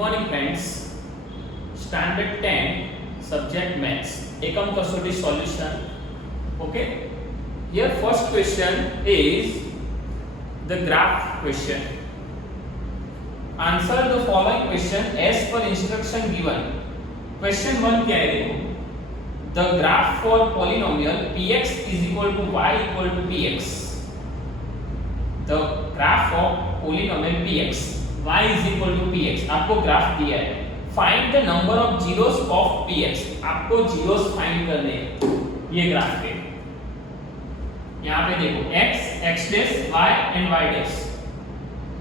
morning friends. Standard 10 subject maths ekam kasoti solution. Okay, here first question is the graph question. Answer the following question as per instruction given. Question 1 क्या है देखो, the graph for polynomial px is equal to y equal to px. The graph of polynomial px y is equal to px, आपको graph दिया है. Find the number of zeros of px, आपको zeros find करने हैं ये graph पे. यहाँ पे देखो x, x dash, y and y dash.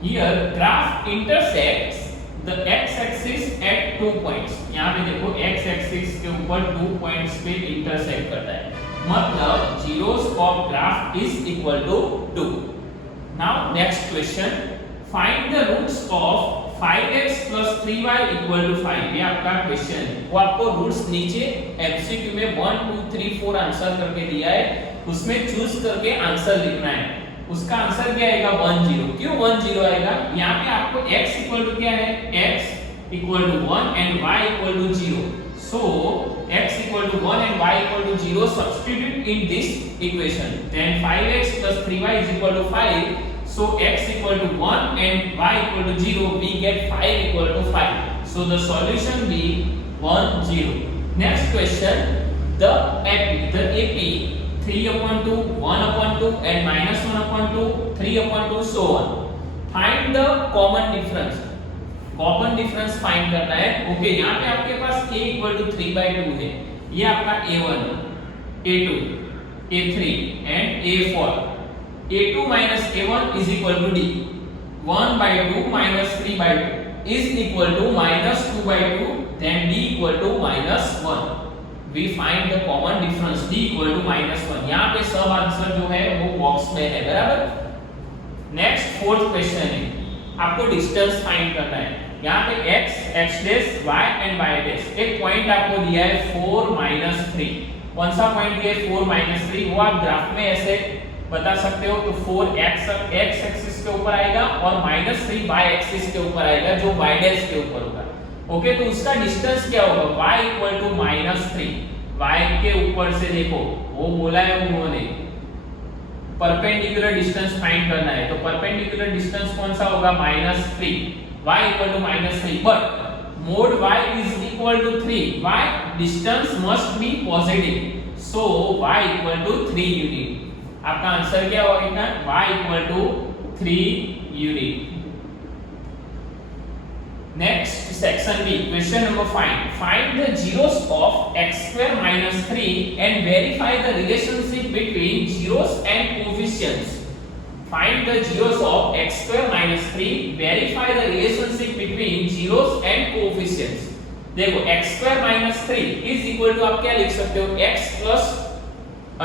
Here graph intersects the x axis at 2 points. यहाँ पे देखो x axis के ऊपर 2 points पे intersect करता है, मतलब zeros of graph is equal to 2. Now next question, find the roots of 5x plus 3y equal to 5. ये आपका क्वेश्चन है. वो आपको रूट्स नीचे एमसीक्यू में 1 2 3 4 आंसर करके दिया है, उसमें चूज करके आंसर लिखना है. उसका आंसर क्या आएगा 1 0. क्यों 1 0 आएगा? यहाँ पे आपको x इक्वल टू क्या है, x equal to 1 and y equal to 0. So x equal to 1 and y equal to 0, substitute in this equation. Then 5x plus 3y is equal to 5. So x equal to 1 and y equal to 0, we get 5 equal to 5. So the solution be 1 0. Next question, the AP 3 upon 2, 1 upon 2 and minus 1 upon 2, 3 upon 2 so on. Find the common difference. Common difference find करना है. Okay, यहाँ पे आपके पास a equal to 3/2 है, ये आपका a1, a2, a3 and a4. a2 minus a1 is equal to d. 1/2 minus 3/2 is equal to minus 2/2, then d equal to minus 1. We find the common difference d equal to minus 1. यहाँ पे सब answer जो है वो box में है, बराबर. Next fourth question है, आपको डिस्टेंस फाइंड करना है. यहाँ पे x, x dash, y and y dash. एक पॉइंट आपको दिया है 4 minus 3. कौन सा पॉइंट दिया है 4 minus 3? वो आप ग्राफ में ऐसे बता सकते हो. तो 4 x एक्सिस के ऊपर आएगा और -3 y एक्सिस के ऊपर आएगा, जो y dash के ऊपर होगा. ओके, तो उसका डिस्टेंस क्या होगा? y equal to -3. y के ऊपर से देखो, वो बोला है उन्होंने परपेंडिकुलर डिस्टेंस फाइंड करना है. तो परपेंडिकुलर डिस्टेंस कौन सा होगा? -3. y equal to -3, but mod y is equal to 3. y distance must be positive, so y equal to 3 unit. आपका आंसर क्या होगा? y equal to 3 unit. Next section B, question number 5. Find the zeros of x square minus 3 and verify the relationship between zeros and coefficients. Find the zeros of x square minus 3, verify the relationship between zeros and coefficients. देखो x square minus 3 is equal to आप क्या लिख सकते हो? x plus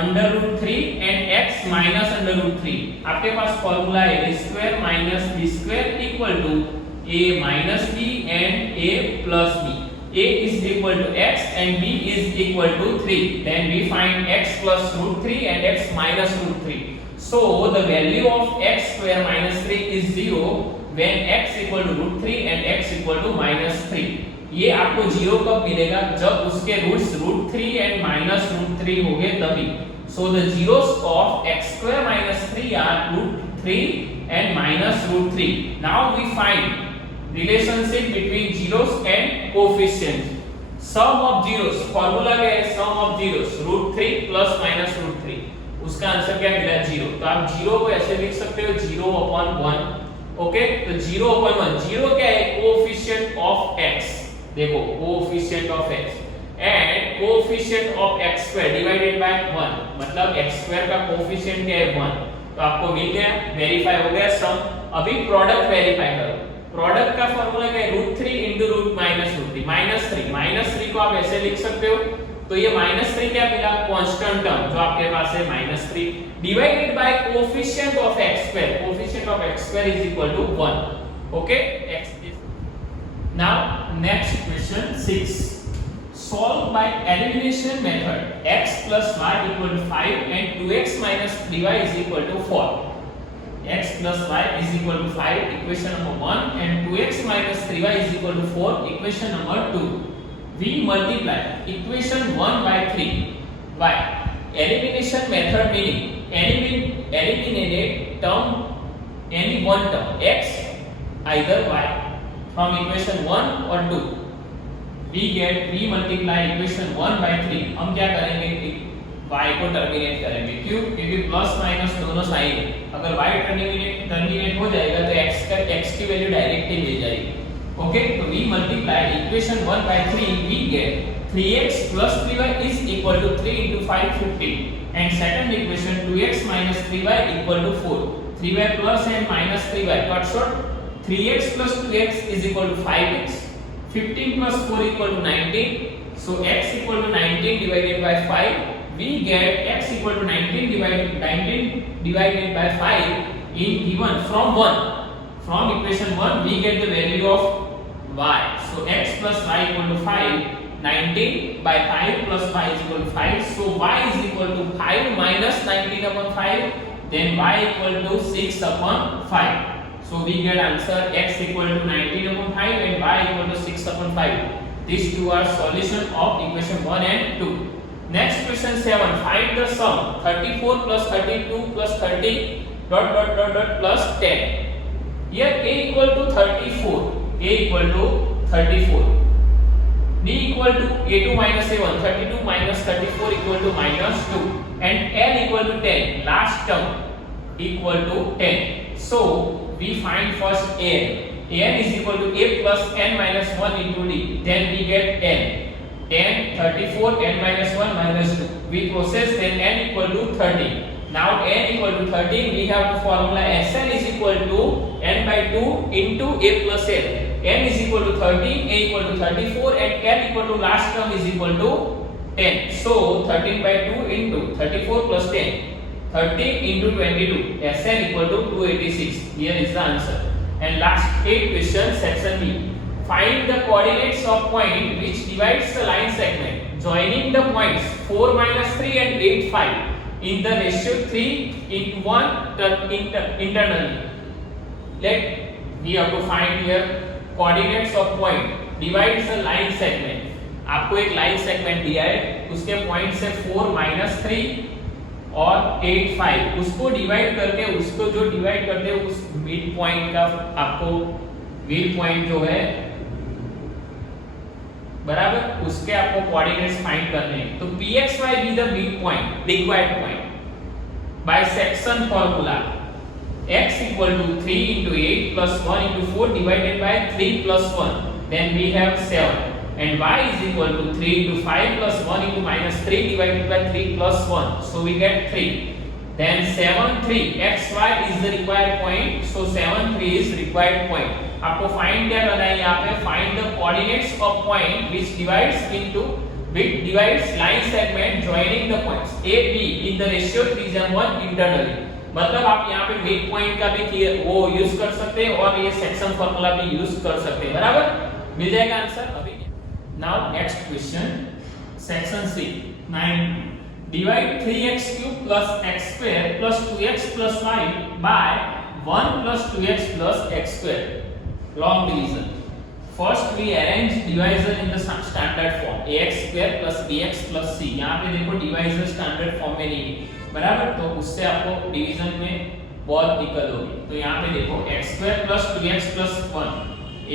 under root 3 and x minus under root 3. आपके पास formula है a square minus b square equal to a minus b and a plus b. a is equal to x and b is equal to 3. Then we find x plus root 3 and x minus root 3. So the value of x square minus 3 is 0 when x equal to root 3 and x equal to minus 3. ये आपको 0 कब मिलेगा? जब उसके roots root 3 and minus root 3 होंगे तभी. So the zeros of x square minus 3 are root 3 and minus root 3. Now we find relationship between zeros and coefficients. Sum of zeros, formula क्या है? Sum of zeros root 3 plus minus root 3. उसका answer क्या मिला? 0. तो आप 0 को ऐसे लिख सकते हो 0/1. ओके, तो 0/1. 0 क्या है? Coefficient of x. देखो coefficient of x and coefficient of x square divided by 1, मतलब x स्क्वायर का कोएफिशिएंट क्या है? 1. तो आपको मिल गया, वेरीफाई हो गया सम. अभी प्रोडक्ट वेरीफाई करो. प्रोडक्ट का फार्मूला क्या है? √3 * √3. -3 को आप ऐसे लिख सकते हो. तो ये -3 क्या मिला? कांस्टेंट टर्म जो आपके पास है -3 divided by coefficient of x square. Coefficient of x square is equal to 1. Okay, x is. Now next question 6. Solve by elimination method x plus y equal to 5 and 2x minus 3y is equal to 4. x plus y is equal to 5 equation number 1 and 2x minus 3y is equal to 4 equation number 2. We multiply equation 1 by 3 by elimination method, meaning eliminate term, any one term x either y from equation 1 or 2. we multiply equation 1 by 3. हम क्या करेंगे, y को terminate करेंगे, क्यों? क्योंकि plus minus दोनों sign है, अगर y टर्मिनेट हो जाएगा तो x की वैल्यू डायरेक्ट ही मिल जाएगी. ओके, तो we multiply equation 1 by 3, we get 3x plus 3y is equal to 3 into 5 15, and second equation 2x minus 3y equal to 4. 3y plus and minus 3y cut short, 3x plus 2x is equal to 5x, 15 plus 4 equal to 19, so x equal to 19 divided by 5. We get x equal to 19 divided by 5 in given from equation 1 we get the value of y. So x plus y equal to 5, 19 by 5 plus y is equal to 5. So y is equal to 5 minus 19 upon 5, then y equal to 6 upon 5. So we get answer x equal to 19 upon 5 and y equal to 6 upon 5. These two are solution of equation 1 and 2. Next question 7. Find the sum 34 plus 32 plus 30 plus 10. Here a equal to 34, a equal to 34, b equal to a2 minus a1, 32 minus 34 equal to minus 2, and n equal to 10, last term equal to 10. So we find first n is equal to a plus n minus 1 into d, then we get n. 10, 34, n minus 1 minus 2. We process, then n equal to 30. Now n equal to 30, we have the formula Sn is equal to n by 2 into a plus n. N is equal to 30, a equal to 34, and n equal to last term is equal to 10. So 13 by 2 into 34 plus 10. 30 into 22. Sn equal to 286. Here is the answer. And last 8 question, section B. Find the coordinates of point which divides the line segment joining the points 4 minus 3 and 8 5 in the ratio 3 into 1 internally. We have to find here coordinates of point divides the line segment. आपको एक line segment दिया है, उसके point से 4 minus 3 और 8 5 उसको divide करके, उसको जो डिवाइड करते हैं उस मिड पॉइंट का आपको मिड पॉइंट जो है बराबर, उसके आपको कोऑर्डिनेट्स फाइंड करने हैं. तो pxy be the mid point, required point by section formula x equal to 3 into 8 plus 1 into 4 divided by 3 plus 1, then we have 7, and y is equal to 3 into 5 plus 1 into minus 3 divided by 3 plus 1, so we get 3. Then 7 3 xy is the required point, so 7 3 is required point. आपको find क्या करना है, यहाँ पे find the coordinates of point which divides line segment joining the points a b in the ratio 3:1 internally. मतलब आप यहाँ पे मिड पॉइंट का भी वो यूज कर सकते हैं और ये सेक्शन फार्मूला भी यूज कर सकते हैं, बराबर. मिल जाएगा आंसर अभी. Now next question section C 9. Divide 3x cube plus x square plus 2x plus y by 1 plus 2x plus x square. Long division. First we arrange divisor in the standard form. ax square plus bx plus c. यहाँ पे देखो divisor standard form में नहीं है, बराबर, तो उससे आपको डिवीजन में बहुत दिक्कत होगी. तो यहाँ पे देखो x square plus 2x plus 1,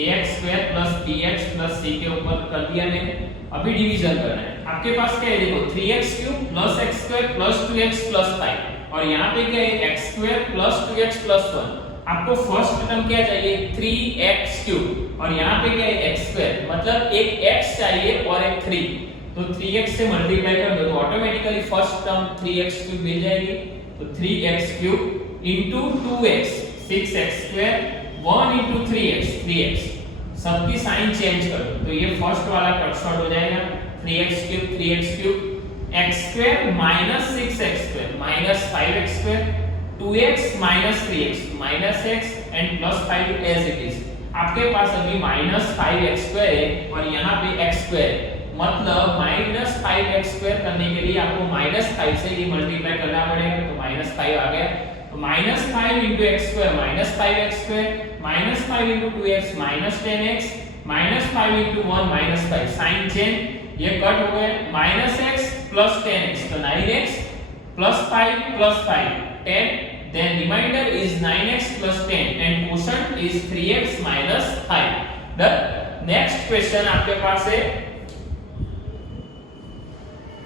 ax square plus bx plus c के ऊपर कर दिया मैंने. अभी डिवीजन करना है. आपके पास क्या है, देखो 3x cube plus x square plus 2x plus 5 और यहाँ पे क्या है x square plus 2x plus 1. आपको फर्स्ट टर्म क्या चाहिए, 3x क्यूब और यहाँ पे क्या है x स्क्वायर, मतलब एक x चाहिए और एक 3. तो 3x से मल्टीप्लाई कर दो तो automatically first term 3x cube मिल जाएगी. तो 3x cube into 2x 6x square 1 into 3x सबकी साइन चेंज कर दो तो ये फर्स्ट वाला कट शॉर्ट हो जाएगा. 3x cube x square minus 6x square minus 5x square 2x minus 3x minus x and plus 5 as it is. आपके पास अभी minus 5x स्क्वायर है और यहाँ पे x स्क्वायर, मतलब minus 5x स्क्वायर करने के लिए आपको minus 5 से ये मल्टीप्लाई करना पड़ेगा. तो minus 5 आ गया. minus 5 into x square minus 5x square minus 5 into 2x minus 10x minus 5 into 1 minus 5 sin change ये कट हो गए minus x plus 10x तो 9x plus 5 10 then remainder is 9x plus 10 and quotient is 3x minus 5. The next question आपके पास है,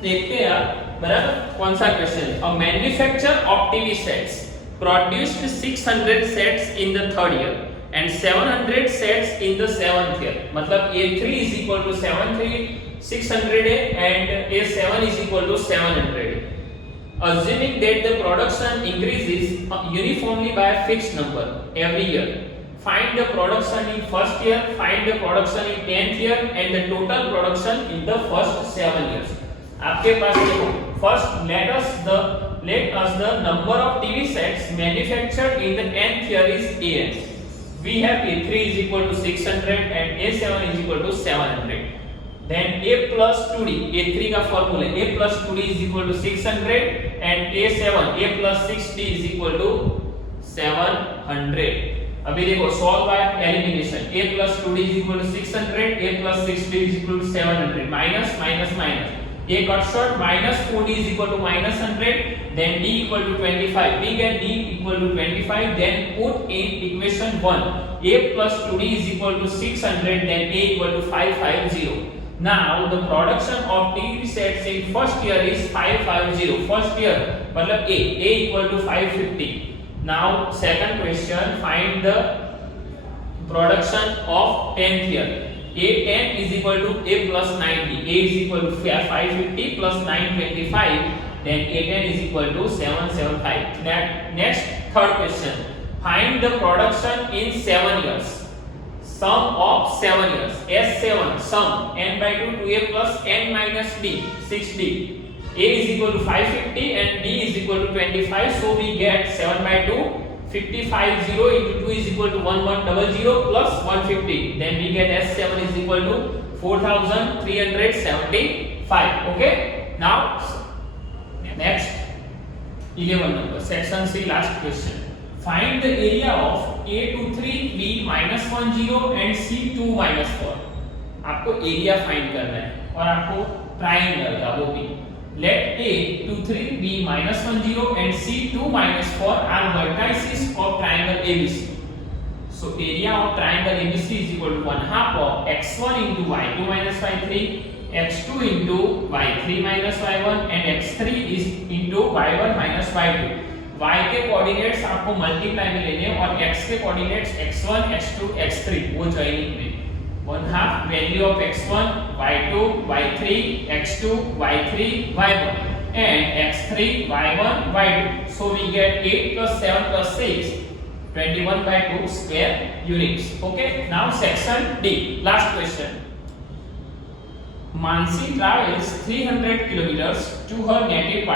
देखते हैं आप बराबर कौन सा क्वेश्चन है. A manufacturer of TV sets produced 600 sets in the third year and 700 sets in the seventh year. मतलब A3 is equal to 600 and A7 is equal to 700. Assuming that the production increases uniformly by a fixed number every year, find the production in first year, find the production in 10th year and the total production in the first 7 years. आपके पास देखो, first let us the number of TV sets manufactured in the 10th year is AN. We have A3 is equal to 600 and A7 is equal to 700. Then A plus 2D, A3 का formula A plus 2D is equal to 600 and A7 A plus 6D is equal to 700. अभी देखो solve by elimination. A plus 2D is equal to 600, A plus 6D is equal to 700. Minus minus minus. A cut short minus 4D is equal to minus 100. Then D equal to 25. We get D equal to 25. Then put in equation 1. A plus 2D is equal to 600. Then A equal to 550. Now the production of TV sets in first year is 550. First year मतलब A equal to 550. Now second question, find the production of 10th year. A10 is equal to A plus 90. A is equal to 550 plus 925. Then A10 is equal to 775. Next third question, find the production in 7 years. Sum of 7 years. S7 sum n by 2 2a plus n minus d 6d. A is equal to 550 and D is equal to 25. So we get 7 by 2 55 0 into 2 is equal to 1100 plus 150. Then we get S7 is equal to 4375. Okay. Now next 11 number section C last question. Find the area of A23 B minus 10 and C2 minus 4. आपको area find करना है और आपको triangle का वो भी. Let A23 B minus 10 and C2 minus 4 are vertices of triangle ABC. So area of triangle ABC is equal to 1/2 of x1 into y2 minus y3, x2 into y3 minus y1 and x3 is into y1 minus y2. y के coordinates आपको multiply में लेने हैं और x के coordinates x1 x2 x3 वो joining में 1/2 value of x1 y2 y3 x2 y3 y1 and x3 y1 y2. So we get 8 plus 7 plus 6 21 by 2 square units. Okay, now section D last question. Mansi travels 300 kilometers to her native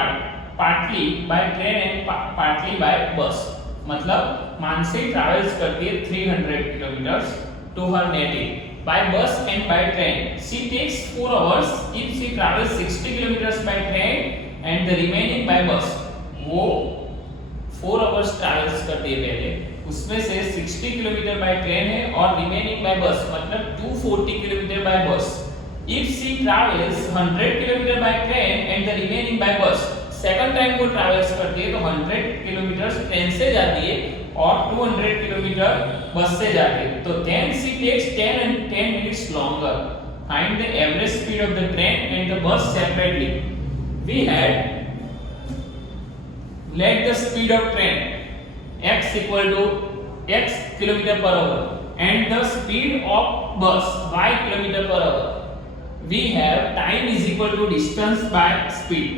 partly by train and partly by bus. मतलब Mansi travels करती है 300 kilometers to her native by bus and by train. She takes 4 hours if she travels 60 kilometers by train and the remaining by bus. वो 4 hours travels करती है पहले, उसमें से 60 kilometre by train है और remaining by bus मतलब 240 kilometre by bus. If she travels 100 kilometre by train and the remaining by bus, second time वो ट्रैवल्स करती है तो 100 किलोमीटर ट्रेन से जाती है और 200 किलोमीटर बस से जाती है. तो then she takes 10 minutes longer. Find the average speed of the train and the bus separately. We had let the speed of train x equal to x kilometer per hour and the speed of bus y kilometer per hour. We have time is equal to distance by speed.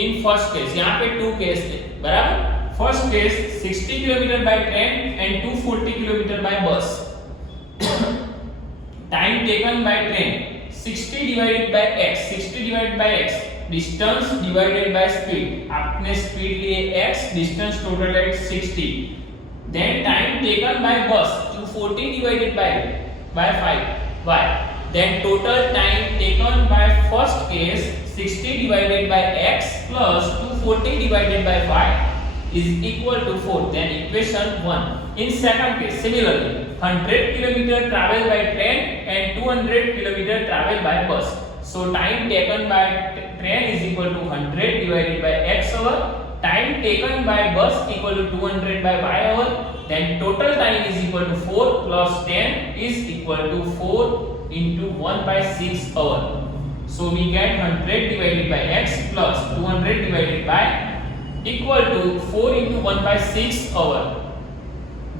In first case यहाँ पे 2 case है बराबर. First case 60 kilometre by train and 240 kilometre by bus. Time taken by train 60 divided by x, 60 divided by x, distance divided by speed. आपने speed लिए x, distance total है 60. Then time taken by bus 240 divided by 5 y. Then total time taken by first case 60 divided by x plus 240 divided by y is equal to 4. Then equation 1. In second case, similarly, 100 km traveled by train and 200 km traveled by bus. So time taken by train is equal to 100 divided by x hour. Time taken by bus equal to 200 by y hour. Then total time is equal to 4 plus 10 is equal to 4 into 1 by 6 hour. So we get 100 divided by x plus 200 divided by equal to 4 into 1 by 6 hour.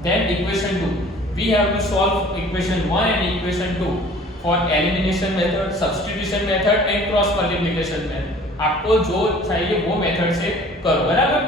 Then equation 2. We have to solve equation 1 and equation 2 for elimination method, substitution method and cross multiplication method. आपको जो चाहिए वो method से करो, बराबर.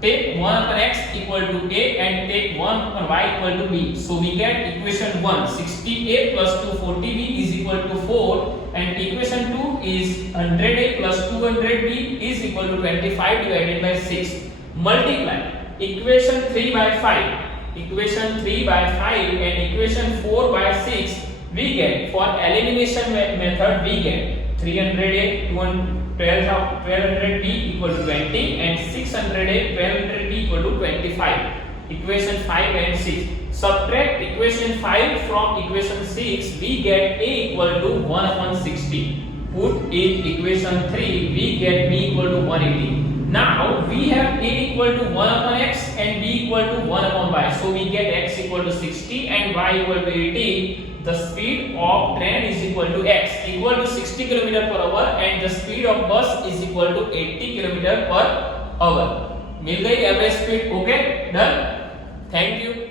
Take 1 upon x equal to a and take 1 upon y equal to b. So we get equation 1 60a plus 240b is equal to 4 and equation 2 is 100a plus 200b is equal to 25 divided by 6. Multiply equation 3 by 5, equation 3 by 5 and equation 4 by 6. We get for elimination method we get 300a 1200b equal to 20 and 600a 1200b equal to 25. Equation 5 and 6. Subtract equation 5 from equation 6. We get a equal to 1 upon 60. Put in equation 3. We get b equal to 180. Now we have a equal to 1 upon x and b equal to 1 upon y. So we get x equal to 60 and y equal to 80. The speed of train is equal to x equal to 60 km per hour and the speed of bus is equal to 80 km per hour. मिल गई average speed. Okay, done. Thank you.